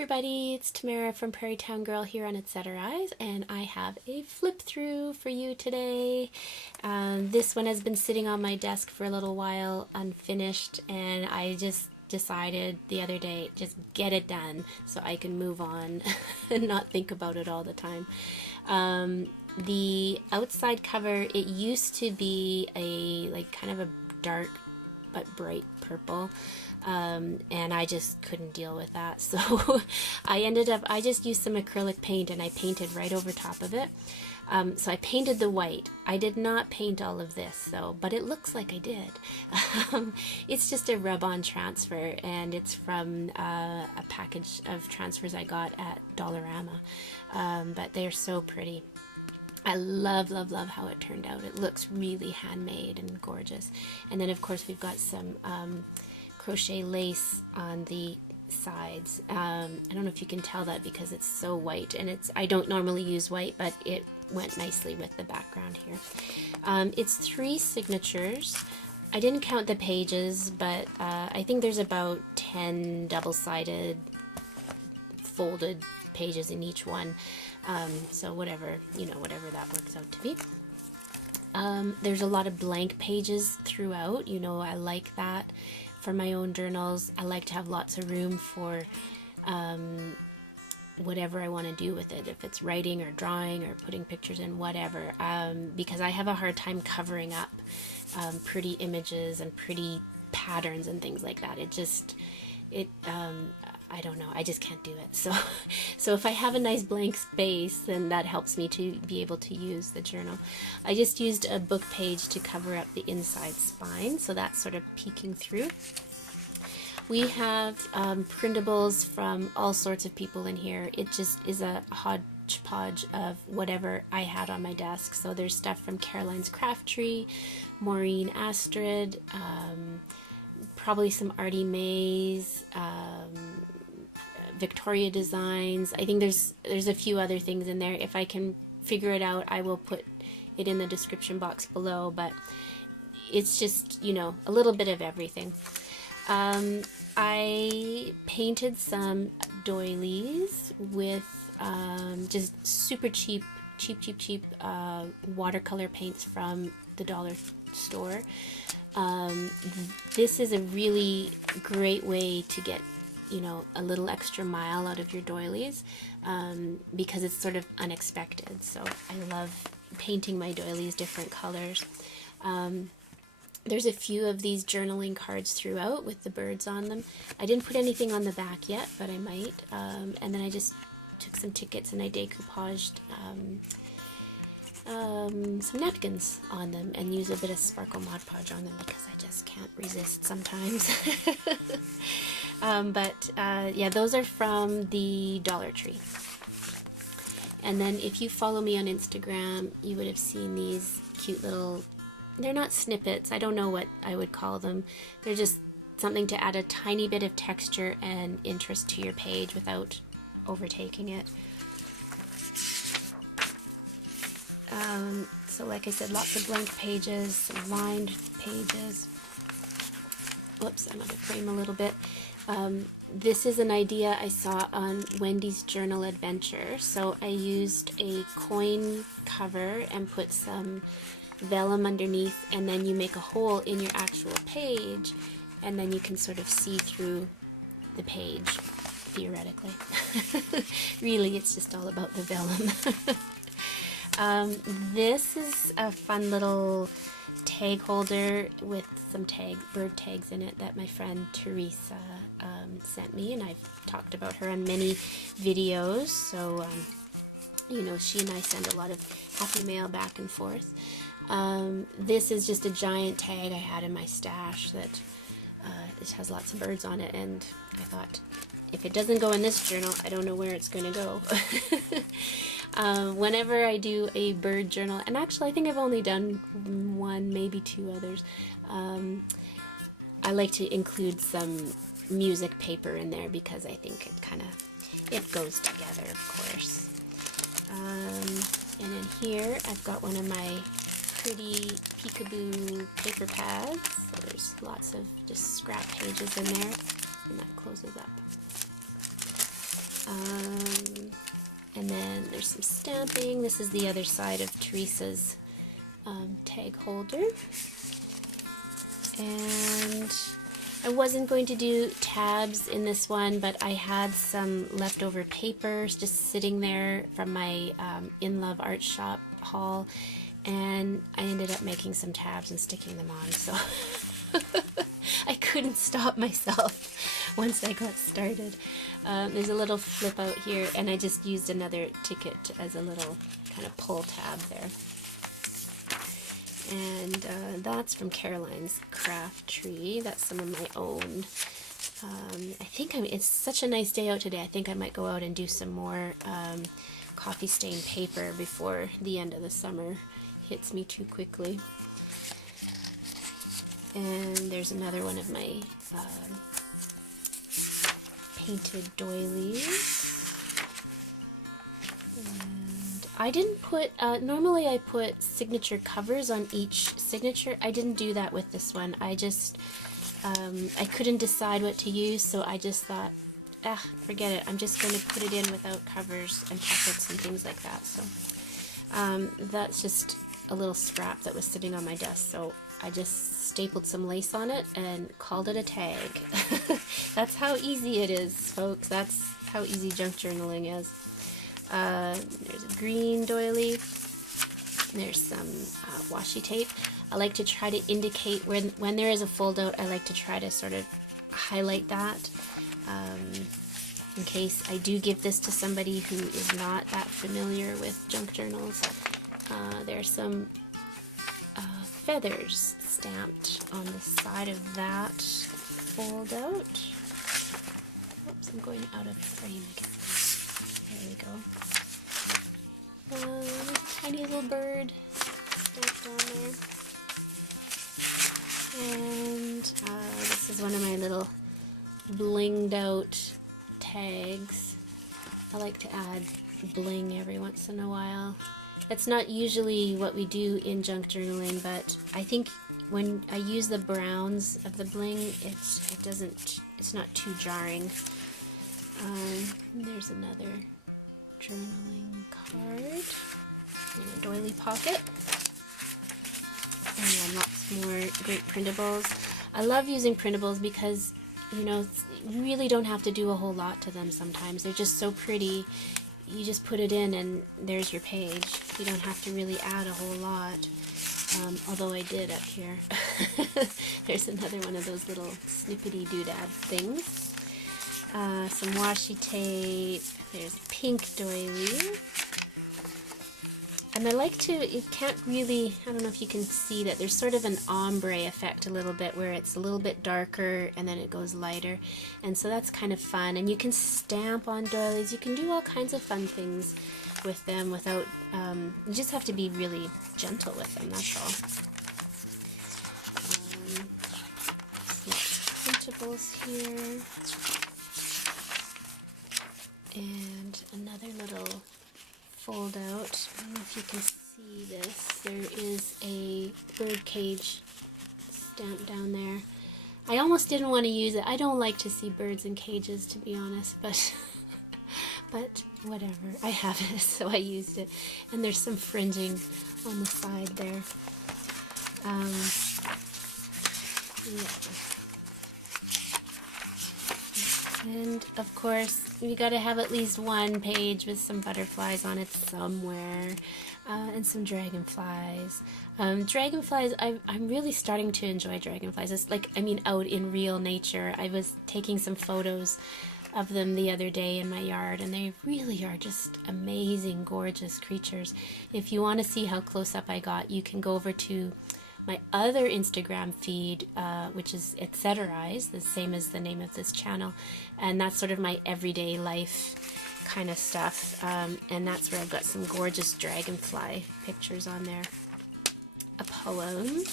everybody, it's Tamara from Prairie Town Girl here on Etceterise, and I have a flip through for you today. This one has been sitting on my desk for a little while unfinished, and I just decided the other day just get it done so I can move on and not think about it all the time. The outside cover, it used to be a kind of a dark but bright purple, and I just couldn't deal with that, so I just used some acrylic paint and I painted right over top of it. So I painted the white. I did not paint all of this though, but it looks like I did. It's just a rub-on transfer, and it's from a package of transfers I got at Dollarama, but they're so pretty. I love how it turned out. It looks really handmade and gorgeous. And then of course we've got some crochet lace on the sides. I don't know if you can tell that because it's so white, and I don't normally use white, but it went nicely with the background here. It's 3 signatures. I didn't count the pages, but I think there's about 10 double-sided folded pages in each one. So whatever that works out to be. There's a lot of blank pages throughout. I like that for my own journals. I like to have lots of room for whatever I want to do with it, if it's writing or drawing or putting pictures in, whatever, because I have a hard time covering up pretty images and pretty patterns and things like that. I don't know, I just can't do it. So if I have a nice blank space, then that helps me to be able to use the journal. I just used a book page to cover up the inside spine, so that's sort of peeking through. We have printables from all sorts of people in here. It just is a hodgepodge of whatever I had on my desk. So there's stuff from Caroline's Craft Tree, Maureen Astrid, probably some Artie Mays, Victoria Designs. I think there's a few other things in there. If I can figure it out, I will put it in the description box below, but it's just, a little bit of everything. I painted some doilies with just super cheap watercolor paints from the dollar store. This is a really great way to get a little extra mile out of your doilies, because it's sort of unexpected. So I love painting my doilies different colors. There's a few of these journaling cards throughout with the birds on them. I didn't put anything on the back yet, but I might. And then I just took some tickets and I decoupaged some napkins on them and use a bit of sparkle Mod Podge on them because I just can't resist sometimes. Yeah, those are from the Dollar Tree. And then if you follow me on Instagram, you would have seen these cute little, they're not snippets, I don't know what I would call them. They're just something to add a tiny bit of texture and interest to your page without overtaking it. So like I said, lots of blank pages, some lined pages. Whoops, I'm out of frame a little bit. This is an idea I saw on Wendy's Journal Adventure. So I used a coin cover and put some vellum underneath, and then you make a hole in your actual page, and then you can sort of see through the page, theoretically. Really, it's just all about the vellum. This is a fun little tag holder with some bird tags in it that my friend Teresa sent me, and I've talked about her on many videos, so she and I send a lot of happy mail back and forth. This is just a giant tag I had in my stash that it has lots of birds on it, and I thought, if it doesn't go in this journal, I don't know where it's going to go. Whenever I do a bird journal, and actually I think I've only done 1, maybe 2 others, I like to include some music paper in there because I think it goes together, of course. And in here I've got one of my pretty peekaboo paper pads, so there's lots of just scrap pages in there, and that closes up. And then there's some stamping. This is the other side of Teresa's tag holder. And I wasn't going to do tabs in this one, but I had some leftover papers just sitting there from my In Love Art Shop haul, and I ended up making some tabs and sticking them on, so I couldn't stop myself once I got started. There's a little flip out here, and I just used another ticket as a little kind of pull tab there. And that's from Caroline's Craft Tree. That's some of my own. I think it's such a nice day out today. I think I might go out and do some more coffee stain paper before the end of the summer hits me too quickly. And there's another one of my painted doilies. And I didn't put, normally I put signature covers on each signature. I didn't do that with this one. I just, I couldn't decide what to use, so I just thought, forget it. I'm just going to put it in without covers and pockets and things like that. So that's just a little scrap that was sitting on my desk, so I just stapled some lace on it and called it a tag. That's how easy it is, folks. That's how easy junk journaling is. There's a green doily. There's some washi tape. I like to try to indicate when there is a fold out, I like to try to sort of highlight that in case I do give this to somebody who is not that familiar with junk journals. There's some feathers stamped on the side of that fold out. Oops, I'm going out of frame again. There we go. Tiny little bird stamped on there. And this is one of my little blinged out tags. I like to add bling every once in a while. That's not usually what we do in junk journaling, but I think when I use the browns of the bling, it's not too jarring. There's another journaling card in a doily pocket, and then lots more great printables. I love using printables because, you know, you really don't have to do a whole lot to them sometimes. They're just so pretty. You just put it in and there's your page. You don't have to really add a whole lot, although I did up here. There's another one of those little snippety doodad things. Some washi tape. There's a pink doily. And I like to, you can't really, I don't know if you can see that, there's sort of an ombre effect a little bit where it's a little bit darker and then it goes lighter. And so that's kind of fun. And you can stamp on doilies. You can do all kinds of fun things with them without, you just have to be really gentle with them, that's all. Printables here. And another little fold out. I don't know if you can see this. There is a bird cage stamped down there. I almost didn't want to use it. I don't like to see birds in cages, to be honest, but but whatever. I have it, so I used it. And there's some fringing on the side there. Yeah. And of course, you got to have at least one page with some butterflies on it somewhere, and some dragonflies. Dragonflies, I'm really starting to enjoy dragonflies. It's like, I mean, out in real nature. I was taking some photos of them the other day in my yard, and they really are just amazing, gorgeous creatures. If you want to see how close up I got, you can go over to my other Instagram feed, which is Etceterize, the same as the name of this channel, and that's sort of my everyday life kind of stuff, and that's where I've got some gorgeous dragonfly pictures on there. A poem,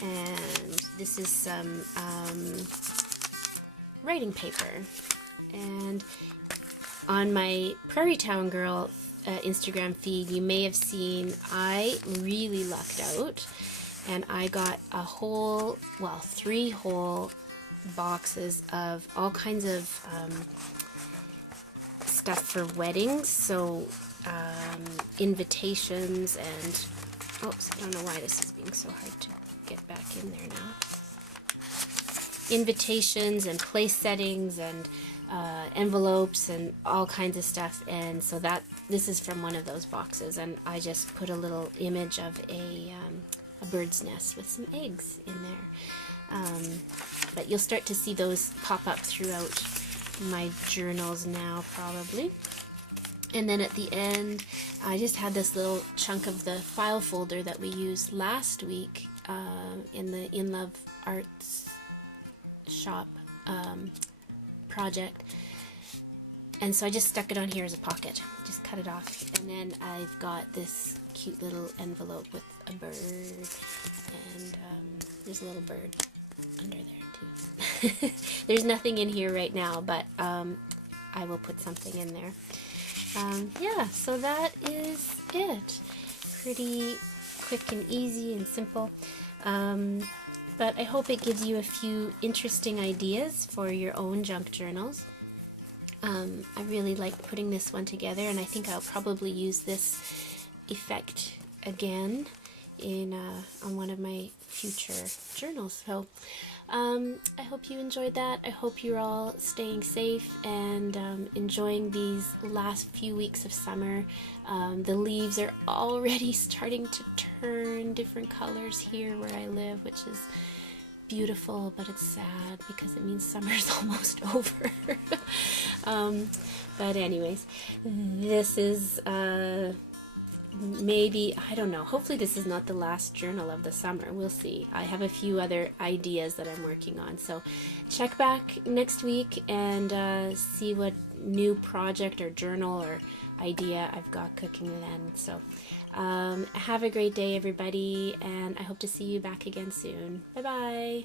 and this is some writing paper, and on my Prairie Town Girl Instagram feed, you may have seen I really lucked out. And I got a whole, well, 3 whole boxes of all kinds of stuff for weddings, so invitations and, oops, I don't know why this is being so hard to get back in there now. Invitations and place settings and envelopes and all kinds of stuff, and so this is from one of those boxes, and I just put a little image of a bird's nest with some eggs in there. But you'll start to see those pop up throughout my journals now, probably. And then at the end, I just had this little chunk of the file folder that we used last week in the In Love Arts shop project, and so I just stuck it on here as a pocket, just cut it off, and then I've got this cute little envelope with a bird, and there's a little bird under there too. There's nothing in here right now, but I will put something in there. Yeah, so that is it. Pretty quick and easy and simple. But I hope it gives you a few interesting ideas for your own junk journals. I really like putting this one together, and I think I'll probably use this effect again in on one of my future journals. So I hope you enjoyed that. I hope you're all staying safe and enjoying these last few weeks of summer. The leaves are already starting to turn different colors here where I live, which is beautiful, but it's sad because it means summer's almost over. But anyways, this is maybe, I don't know, hopefully this is not the last journal of the summer. We'll see. I have a few other ideas that I'm working on, so check back next week and see what new project or journal or idea I've got cooking then. So have a great day, everybody, and I hope to see you back again soon. Bye bye.